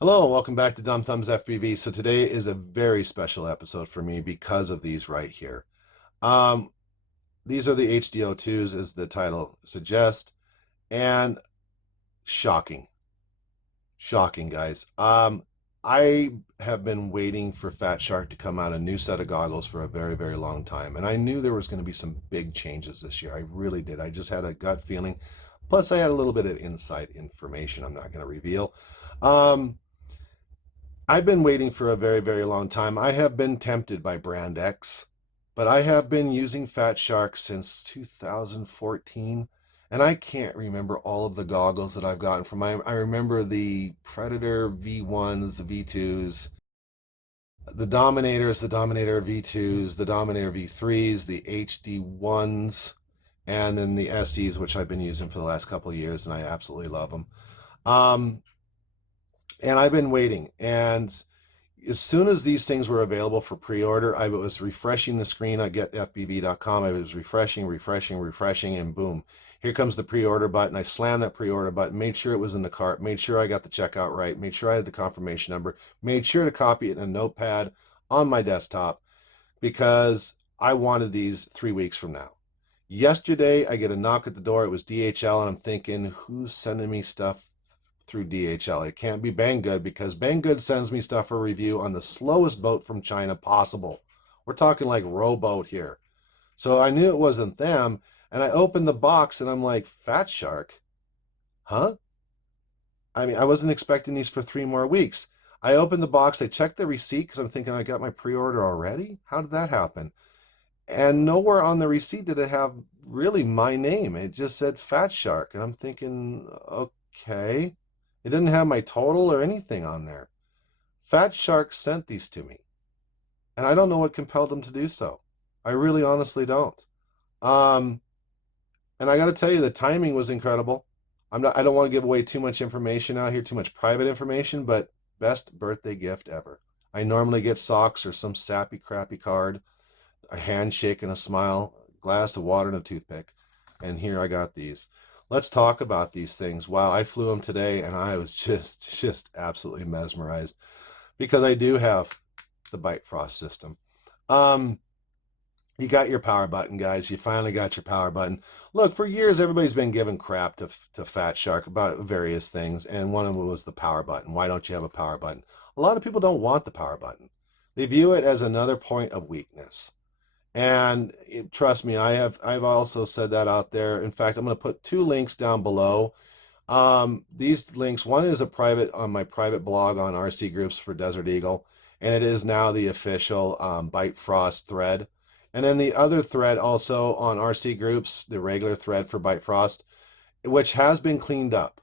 Hello, and welcome back to Dumb Thumbs FPV. So today is a very special episode for me because of these right here. Um, these are the HDO2s, as the title suggests, and shocking, shocking, guys. I have been waiting for FatShark to come out a new set of goggles for a very, very long time, and I knew there was going to be some big changes this year. I really did. I just had a gut feeling. Plus, I had a little bit of inside information I'm not going to reveal. Um, I've been waiting for a very, very long time. I have been tempted by Brand X, but I have been using FatShark since 2014, and I can't remember all of the goggles that I've gotten from. I remember the Predator V1s, the V2s, the Dominators, the Dominator V2s, the Dominator V3s, the HD1s, and then the SEs, which I've been using for the last couple of years, and I absolutely love them. Um, and I've been waiting, and as soon as these things were available for pre-order, I was refreshing the screen at getfbv.com. I was refreshing, and boom, here comes the pre-order button. I slammed that pre-order button, made sure it was in the cart, made sure I got the checkout right, made sure I had the confirmation number, made sure to copy it in a notepad on my desktop because I wanted these 3 weeks from now. Yesterday, I get a knock at the door. It was DHL, and I'm thinking, who's sending me stuff through DHL? It can't be Banggood because Banggood sends me stuff for review on the slowest boat from China possible. We're talking like rowboat here. So I knew it wasn't them, and I opened the box and I'm like, Fat Shark? Huh? I mean, I wasn't expecting these for 3 more weeks. I opened the box, I checked the receipt because I'm thinking I got my pre-order already. How did that happen? And nowhere on the receipt did it have really my name. It just said Fat Shark. And I'm thinking, okay. It didn't have my total or anything on there. Fat Shark sent these to me. And I don't know what compelled them to do so. I really honestly don't. Um, and I got to tell you, the timing was incredible. I don't want to give away too much information out here, too much private information, but best birthday gift ever. I normally get socks or some sappy, crappy card, a handshake and a smile, a glass of water and a toothpick. And here I got these. Let's talk about these things. Wow, I flew them today and I was just absolutely mesmerized because I do have the BYTE FROST system. Um, you got your power button, guys. You finally got your power button. Look, for years everybody's been giving crap to Fat Shark about various things, and one of them was the power button. Why don't you have a power button? A lot of people don't want the power button. They view it as another point of weakness. And trust me, I've also said that out there. In fact, I'm going to put two links down below. These links, one is a private on my private blog on RC groups for Desert Eagle, and it is now the official BYTE FROST thread. And then the other thread also on RC groups, the regular thread for BYTE FROST, which has been cleaned up.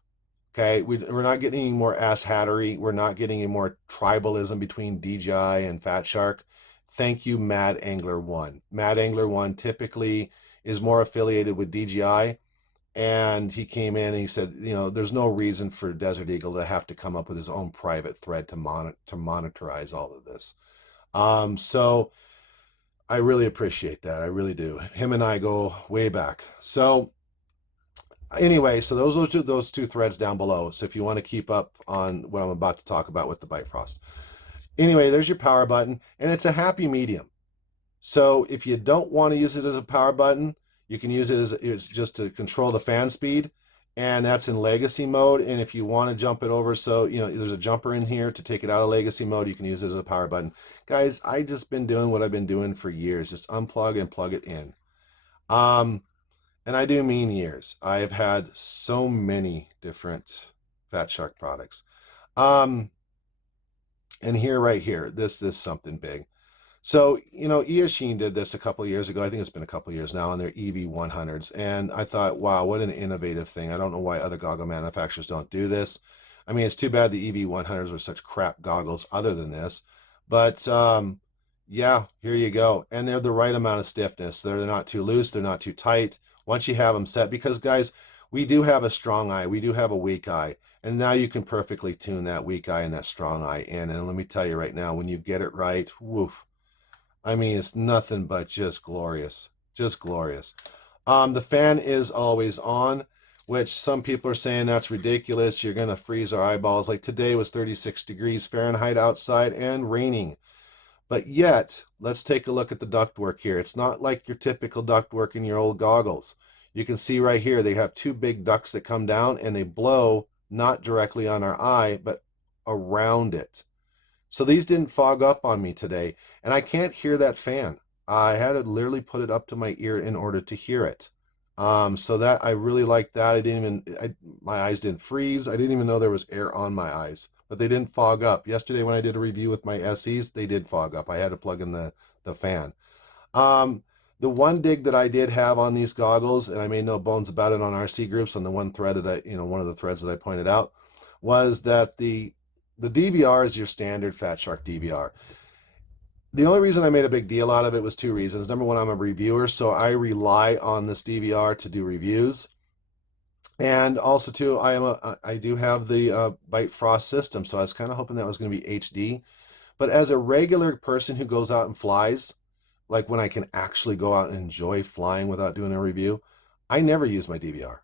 Okay, we're not getting any more ass hattery. We're not getting any more tribalism between DJI and Fat Shark. Thank you, Mad Angler One. Mad Angler One typically is more affiliated with DJI, and he came in and he said, you know, there's no reason for Desert Eagle to have to come up with his own private thread to monitorize all of this. So I really appreciate that. I really do. Him and I go way back. So anyway, so those two threads down below. So if you want to keep up on what I'm about to talk about with the BYTE FROST. Anyway, there's your power button, and it's a happy medium. So if you don't want to use it as a power button, you can use it as it's just to control the fan speed, and that's in legacy mode. And if you want to jump it over, so you know there's a jumper in here to take it out of legacy mode, you can use it as a power button. Guys, I just been doing what I've been doing for years, just unplug and plug it in. Um, and I do mean years. I've had so many different Fat Shark products. Um, and here, right here, this is something big. So, you know, Eachine did this a couple of years ago. I think it's been a couple of years now on their EV100s. And I thought, wow, what an innovative thing. I don't know why other goggle manufacturers don't do this. I mean, it's too bad the EV100s were such crap goggles other than this. But yeah, here you go. And they're the right amount of stiffness. They're not too loose. They're not too tight. Once you have them set, because guys, we do have a strong eye. We do have a weak eye. And now you can perfectly tune that weak eye and that strong eye in. And let me tell you right now, when you get it right, woof. I mean, it's nothing but just glorious. Just glorious. The fan is always on. which some people are saying that's ridiculous. You're going to freeze our eyeballs. Like today was 36 degrees Fahrenheit outside and raining. But yet, let's take a look at the ductwork here. It's not like your typical ductwork in your old goggles. You can see right here, they have two big ducts that come down and they blow not directly on our eye, but around it. So these didn't fog up on me today, and I can't hear that fan. I had to literally put it up to my ear in order to hear it. So that I really like that. My eyes didn't freeze. I didn't even know there was air on my eyes, but they didn't fog up. Yesterday when I did a review with my SEs, they did fog up. I had to plug in the fan. The one dig that I did have on these goggles, and I made no bones about it on RC groups on the one thread that one of the threads that I pointed out, was that the DVR is your standard FatShark DVR. The only reason I made a big deal out of it was two reasons. Number one, I'm a reviewer, so I rely on this DVR to do reviews. And also, too, I do have the BYTE FROST system, so I was kind of hoping that was going to be HD. But as a regular person who goes out and flies, like when I can actually go out and enjoy flying without doing a review, I never use my DVR.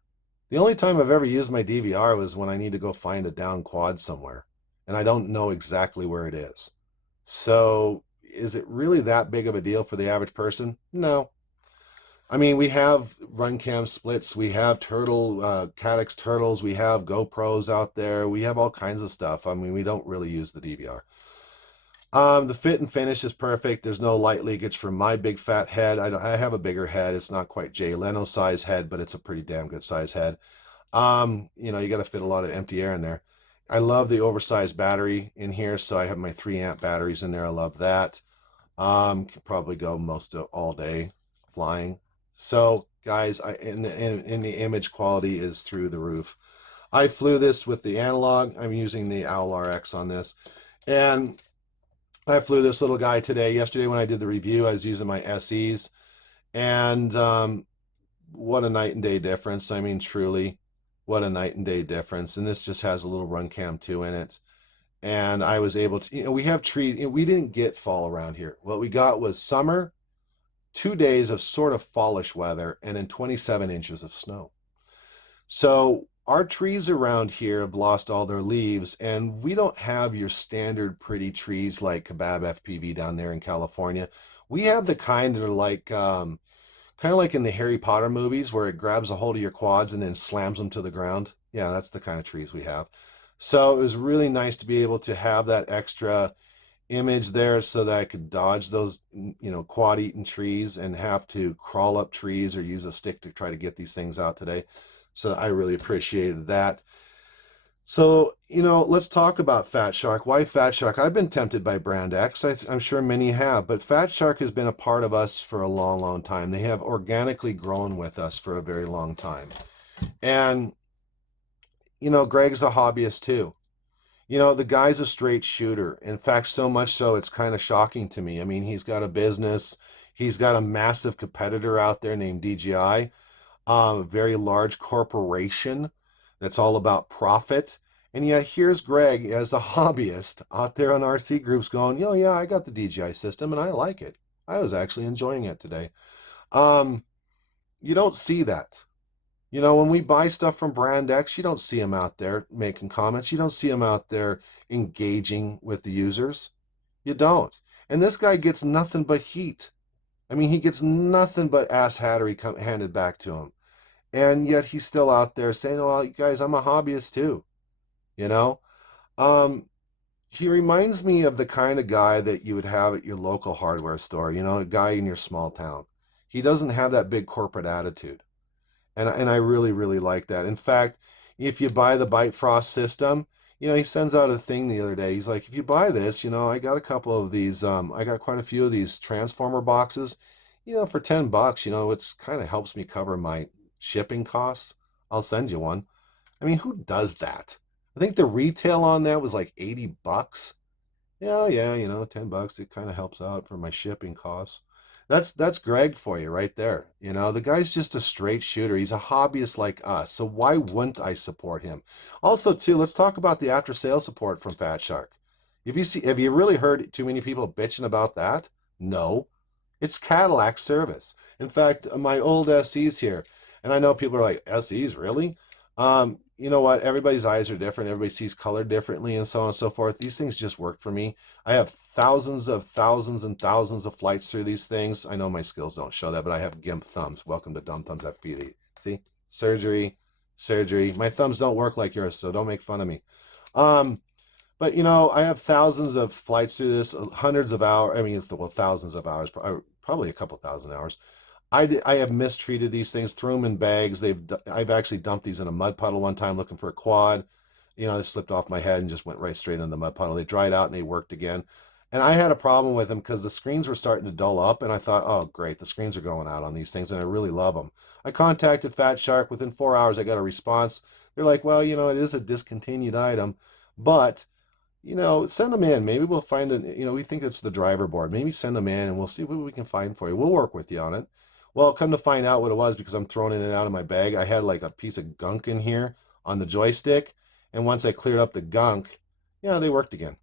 The only time I've ever used my DVR was when I need to go find a down quad somewhere, and I don't know exactly where it is. So is it really that big of a deal for the average person? No. I mean, we have run cam splits, we have Caddx turtles, we have GoPros out there, we have all kinds of stuff. I mean, we don't really use the DVR. The fit and finish is perfect. There's no light leakage from my big fat head. I have a bigger head. It's not quite Jay Leno size head, but it's a pretty damn good size head. You got to fit a lot of empty air in there. I love the oversized battery in here, so I have my 3 amp batteries in there. I love that. Could probably go most of all day flying. So guys, and the image quality is through the roof. I flew this with the analog. I'm using the OwlRX on this, and I flew this little guy today. Yesterday when I did the review, I was using my SEs, and what a night and day difference. I mean, truly, what a night and day difference. And this just has a little run cam 2 in it. And I was able to, we have trees. We didn't get fall around here. What we got was summer, 2 days of sort of fallish weather, and then 27 inches of snow. So our trees around here have lost all their leaves, and we don't have your standard pretty trees like Kebab FPV down there in California. We have the kind that are like, kind of like in the Harry Potter movies where it grabs a hold of your quads and then slams them to the ground. Yeah, that's the kind of trees we have. So it was really nice to be able to have that extra image there so that I could dodge those, quad-eaten trees and have to crawl up trees or use a stick to try to get these things out today. So I really appreciated that. So, let's talk about FatShark. Why FatShark? I've been tempted by Brand X. I'm sure many have, but FatShark has been a part of us for a long, long time. They have organically grown with us for a very long time. And, Greg's a hobbyist too. The guy's a straight shooter. In fact, so much so it's kind of shocking to me. I mean, he's got a business. He's got a massive competitor out there named DJI, a very large corporation that's all about profit. And yet here's Greg as a hobbyist out there on RC groups going, "Yo, yeah, I got the DJI system and I like it. I was actually enjoying it today." You don't see that. When we buy stuff from Brand X, you don't see them out there making comments. You don't see them out there engaging with the users. You don't. And this guy gets nothing but heat. I mean, he gets nothing but ass hattery handed back to him. And yet he's still out there saying, "Well, guys, I'm a hobbyist too." He reminds me of the kind of guy that you would have at your local hardware store, a guy in your small town. He doesn't have that big corporate attitude. And I really, really like that. In fact, if you buy the BYTE FROST system, he sends out a thing the other day. He's like, "If you buy this, I got a couple of these, I got quite a few of these transformer boxes, for $10, it's kind of helps me cover my shipping costs. I'll send you one." I mean, who does that? I think the retail on that was like $80. Yeah, $10, it kind of helps out for my shipping costs. That's Greg for you right there. The guy's just a straight shooter. He's a hobbyist like us. So why wouldn't I support him? Also, too, let's talk about the after sales support from FatShark. Have you really heard too many people bitching about that? No. It's Cadillac service. In fact, my old SEs here, and I know people are like, "SEs, really?" You know what? Everybody's eyes are different. Everybody sees color differently and so on and so forth. These things just work for me. I have thousands and thousands of flights through these things. I know my skills don't show that, but I have GIMP thumbs. Welcome to Dumb Thumbs FPV. See? Surgery, surgery. My thumbs don't work like yours, so don't make fun of me. But you know, I have thousands of flights through this, hundreds of hours. I mean, it's well, thousands of hours, probably a couple thousand hours. I have mistreated these things, threw them in bags. I've actually dumped these in a mud puddle one time looking for a quad. You know, they slipped off my head and just went right straight into the mud puddle. They dried out and they worked again. And I had a problem with them because the screens were starting to dull up, and I thought, oh, great, the screens are going out on these things, and I really love them. I contacted FatShark. Within 4 hours, I got a response. They're like, well, you know, it is a discontinued item, but you know, send them in. Maybe we'll find it. You know, we think it's the driver board. Maybe send them in and we'll see what we can find for you. We'll work with you on it. Well, come to find out what it was, because I'm throwing it in and out of my bag, I had like a piece of gunk in here on the joystick. And once I cleared up the gunk, yeah, they worked again.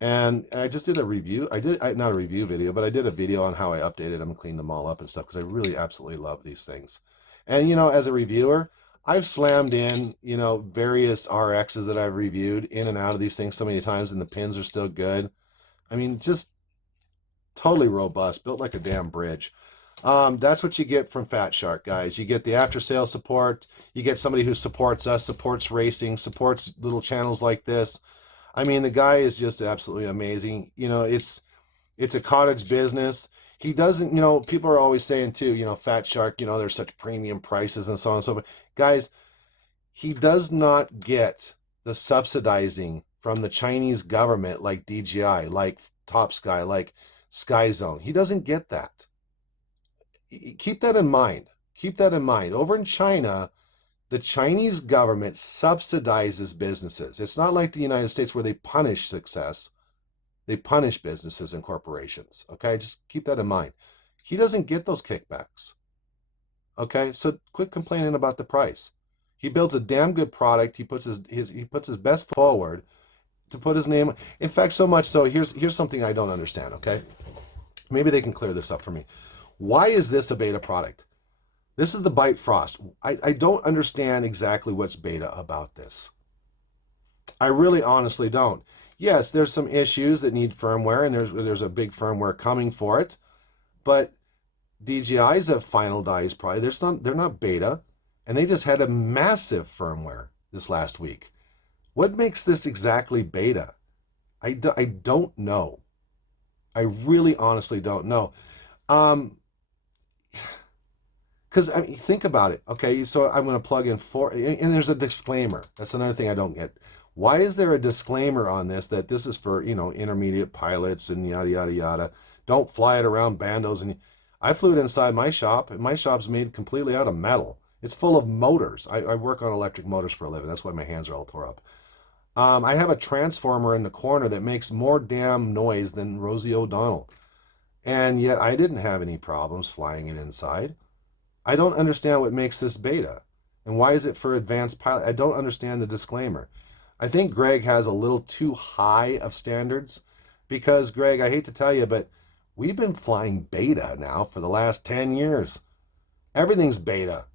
And I just did a review. Not a review video, but I did a video on how I updated them and cleaned them all up and stuff, because I really absolutely love these things. And, you know, as a reviewer, I've slammed in, you know, various RXs that I've reviewed in and out of these things so many times, and the pins are still good. I mean, just totally robust, built like a damn bridge. That's what you get from FatShark, guys. You get the after-sale support. You get somebody who supports us, supports racing, supports little channels like this. I mean, the guy is just absolutely amazing. You know, it's a cottage business. He doesn't, you know, people are always saying too, you know, FatShark, you know, there's such premium prices and so on and so forth. Guys, he does not get the subsidizing from the Chinese government like DJI, like Top Sky, like Sky Zone. He doesn't get that. Keep that in mind. Keep that in mind. Over in China, the Chinese government subsidizes businesses. It's not like the United States where they punish success. They punish businesses and corporations. Okay, just keep that in mind. He doesn't get those kickbacks. Okay, so quit complaining about the price. He builds a damn good product. He puts his best forward to put his name. In fact, so much so, here's something I don't understand. Okay, maybe they can clear this up for me. Why is this a beta product? This is the BYTE Frost. I don't understand exactly what's beta about this. I really honestly don't. Yes, there's some issues that need firmware, and there's a big firmware coming for it, but DJI's a final dies probably. They're not beta, and they just had a massive firmware this last week. What makes this exactly beta? I don't know. I really honestly don't know. Because I mean, think about it. Okay, so I'm going to plug in and there's a disclaimer. That's another thing I don't get. Why is there a disclaimer on this that this is for, you know, intermediate pilots and yada yada yada? Don't fly it around bandos. And I flew it inside my shop, and my shop's made completely out of metal. It's full of motors. I work on electric motors for a living. That's why my hands are all tore up. I have a transformer in the corner that makes more damn noise than Rosie O'Donnell, and yet I didn't have any problems flying it inside. I don't understand what makes this beta, and why is it for advanced pilot? I don't understand the disclaimer. I think Greg has a little too high of standards, because Greg, I hate to tell you, but we've been flying beta now for the last 10 years. Everything's beta.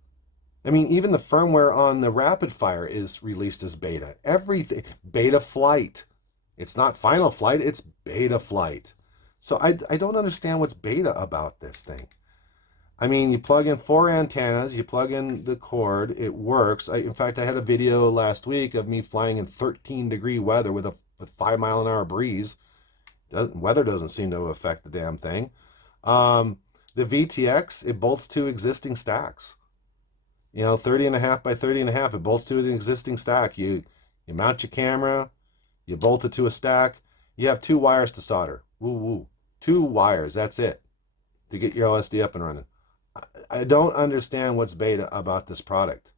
I mean, even the firmware on the Rapid Fire is released as beta. Everything, beta flight. It's not final flight, it's beta flight. So I don't understand what's beta about this thing. I mean, you plug in 4 antennas, you plug in the cord, it works. In fact, I had a video last week of me flying in 13-degree weather with 5-mile-an-hour breeze. Weather doesn't seem to affect the damn thing. The VTX, it bolts to existing stacks. You know, 30.5 by 30.5, it bolts to an existing stack. You mount your camera, you bolt it to a stack. You have 2 wires to solder. Woo woo. 2 wires, that's it, to get your LSD up and running. I don't understand what's beta about this product.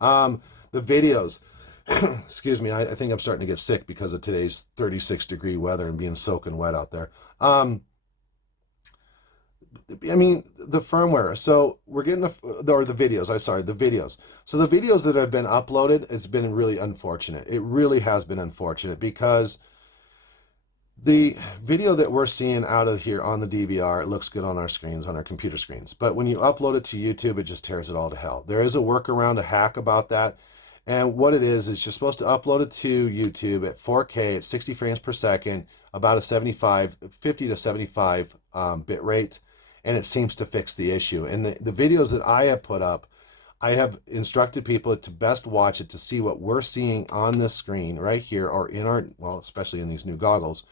The videos, excuse me, I think I'm starting to get sick because of today's 36-degree weather and being soaking wet out there. I mean, the firmware. So we're getting the videos. The videos. So the videos that have been uploaded, it's been really unfortunate. It really has been unfortunate, because The video that we're seeing out of here on the DVR, it looks good on our screens, on our computer screens. But when you upload it to YouTube, it just tears it all to hell. There is a workaround, a hack about that. And what it is you're supposed to upload it to YouTube at 4K at 60 frames per second, about a 50 to 75 bit rate. And it seems to fix the issue. And the videos that I have put up, I have instructed people to best watch it to see what we're seeing on this screen right here, or in our, well, especially in these new goggles.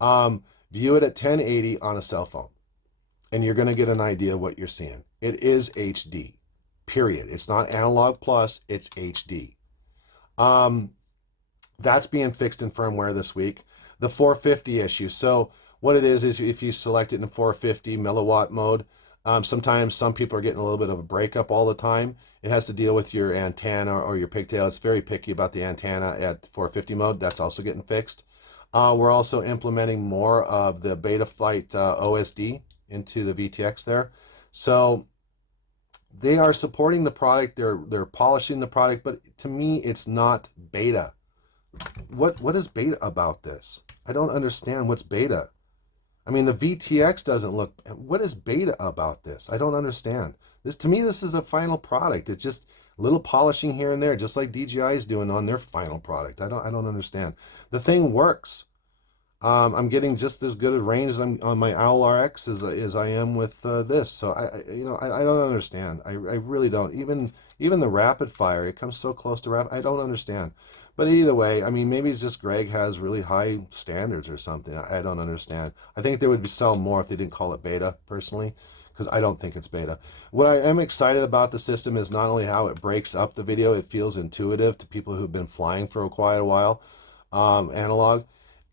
View it at 1080 on a cell phone, and you're going to get an idea of what you're seeing. It is HD, period. It's not analog plus, it's HD. That's being fixed in firmware this week. The 450 issue. So what it is if you select it in 450 milliwatt mode, sometimes some people are getting a little bit of a breakup all the time. It has to deal with your antenna or your pigtail. It's very picky about the antenna at 450 mode. That's also getting fixed. We're also implementing more of the Betaflight OSD into the VTX there. So they are supporting the product. They're polishing the product, but to me, it's not beta. What is beta about this? I don't understand what's beta. I mean, the VTX doesn't look. What is beta about this? I don't understand. This, to me, this is a final product. It's just a little polishing here and there, just like DJI is doing on their final product. I don't understand. The thing works. I'm getting just as good a range as I'm on my OwlRX as I am with this. So I don't understand. I really don't. Even the rapid fire, it comes so close to rapid. I don't understand. But either way, I mean, maybe it's just Greg has really high standards or something. I don't understand. I think they would sell more if they didn't call it beta, personally, because I don't think it's beta. What I am excited about the system is not only how it breaks up the video, it feels intuitive to people who've been flying for quite a while, analog,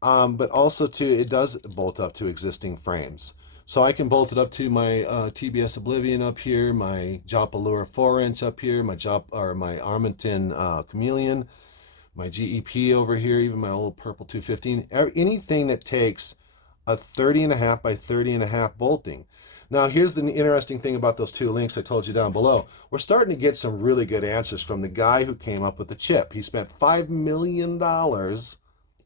but also it does bolt up to existing frames. So I can bolt it up to my TBS Oblivion up here, my Jop Allure 4-inch up here, my Armenton Chameleon, my GEP over here, even my old Purple 215, anything that takes a 30.5 by 30.5 bolting. Now, here's the interesting thing about those two links I told you down below. We're starting to get some really good answers from the guy who came up with the chip. He spent $5 million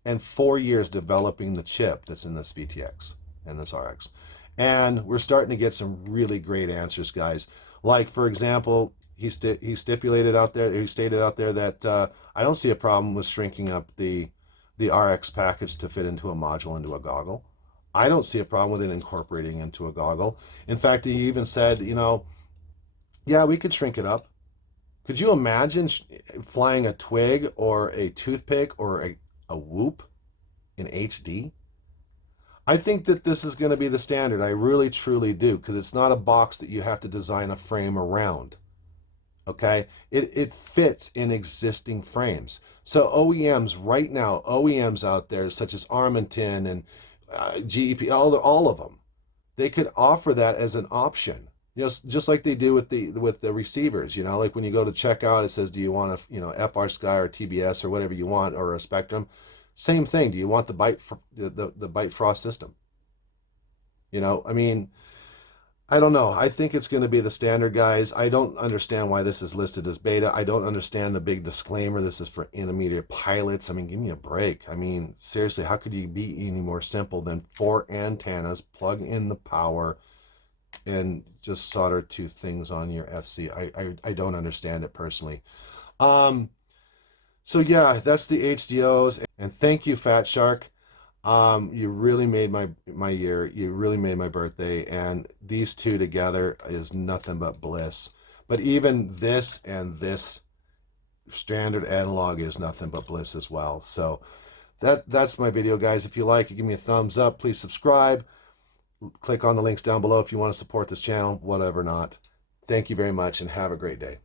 and 4 years developing the chip that's in this VTX and this RX. And we're starting to get some really great answers, guys. Like, for example, he stated out there that I don't see a problem with shrinking up the RX package to fit into a module, into a goggle. I don't see a problem with it incorporating into a goggle. In fact, he even said, yeah, we could shrink it up. Could you imagine flying a twig or a toothpick or a whoop in HD? I think that this is going to be the standard. I really, truly do, because it's not a box that you have to design a frame around. Okay, it fits in existing frames. So OEMs right now, OEMs out there such as Armenton and GEP, all of them, they could offer that as an option. Just like they do with the receivers. Like when you go to checkout, it says, do you want a FrSky or TBS or whatever you want, or a Spectrum? Same thing. Do you want the BYTE Frost system? I mean, I don't know. I think it's going to be the standard, guys. I don't understand why this is listed as beta. I don't understand the big disclaimer. This is for intermediate pilots. I mean, give me a break. I mean, seriously, how could you be any more simple than 4 antennas, plug in the power, and just solder 2 things on your FC? I don't understand it personally. So yeah, that's the HDOs. And thank you, FatShark. You really made my year. You really made my birthday, and these two together is nothing but bliss. But even this and this standard analog is nothing but bliss as well. So that's my video, guys. If you like it, give me a thumbs up. Please subscribe. Click on the links down below if you want to support this channel, whatever not. Thank you very much, and have a great day.